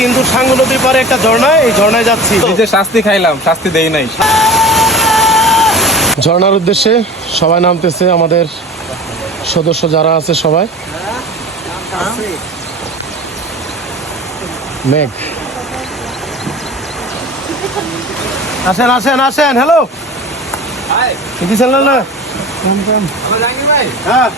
কিন্তু সাঙ্গু নদীর পারে একটা ঝর্ণায়, এই ঝর্ণায় যাচ্ছি। নিজে শাস্তি খাইলাম, শাস্তি দেই নাই। ঝর্ণার উদ্দেশ্যে সবাই নামতেছে, আমাদের সদস্য যারা আছে সবাই। মেঘ, আসেন আসেন আসেন। হ্যালো, দিচ্ছেন না? হ্যাঁ,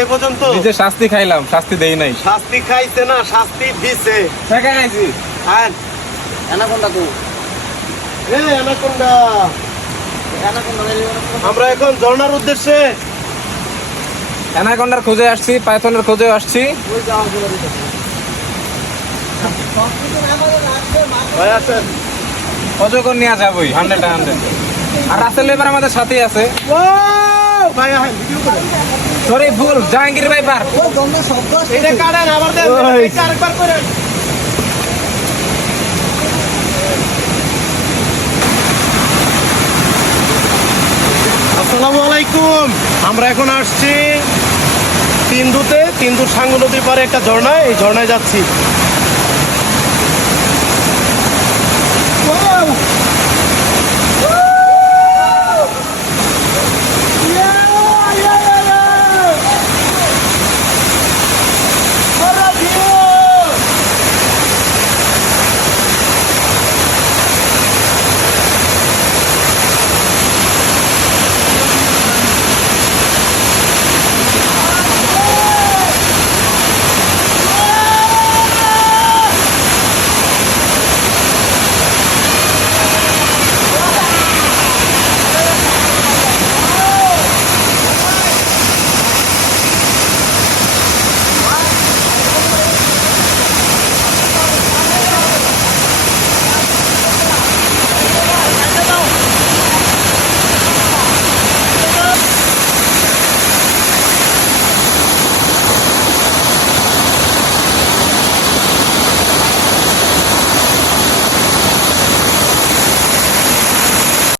এ পর্যন্ত নিজে শাস্তি খাইলাম, শাস্তি দেই নাই। শাস্তি খাইছে না, শাস্তি দিছে। টাকা খাইছি। আন অ্যানাকোন্ডা তো অ্যানাকোন্ডা। আমরা এখন ঝর্ণার উদ্দেশ্যে অ্যানাকোন্ডার খোঁজে আসছি, পাইথনের খোঁজে আসছি। ভাই আছেন? অজগর নিয়ে যাবই 100 আর রাসেল এবার আমাদের সাথেই আছে। ভাই আহেন, ভিডিও করেন। সরি ভুল, জাহাঙ্গীর ভাই পার। এটা কাটেন, আবার দেন, এটা আরেকবার করেন। আসসালামু আলাইকুম। আমরা এখন আসছি তিন্দুতে, তিন্দুর সাঙ্গু নদীর পারে একটা ঝর্ণায়, এই ঝর্ণায় যাচ্ছি।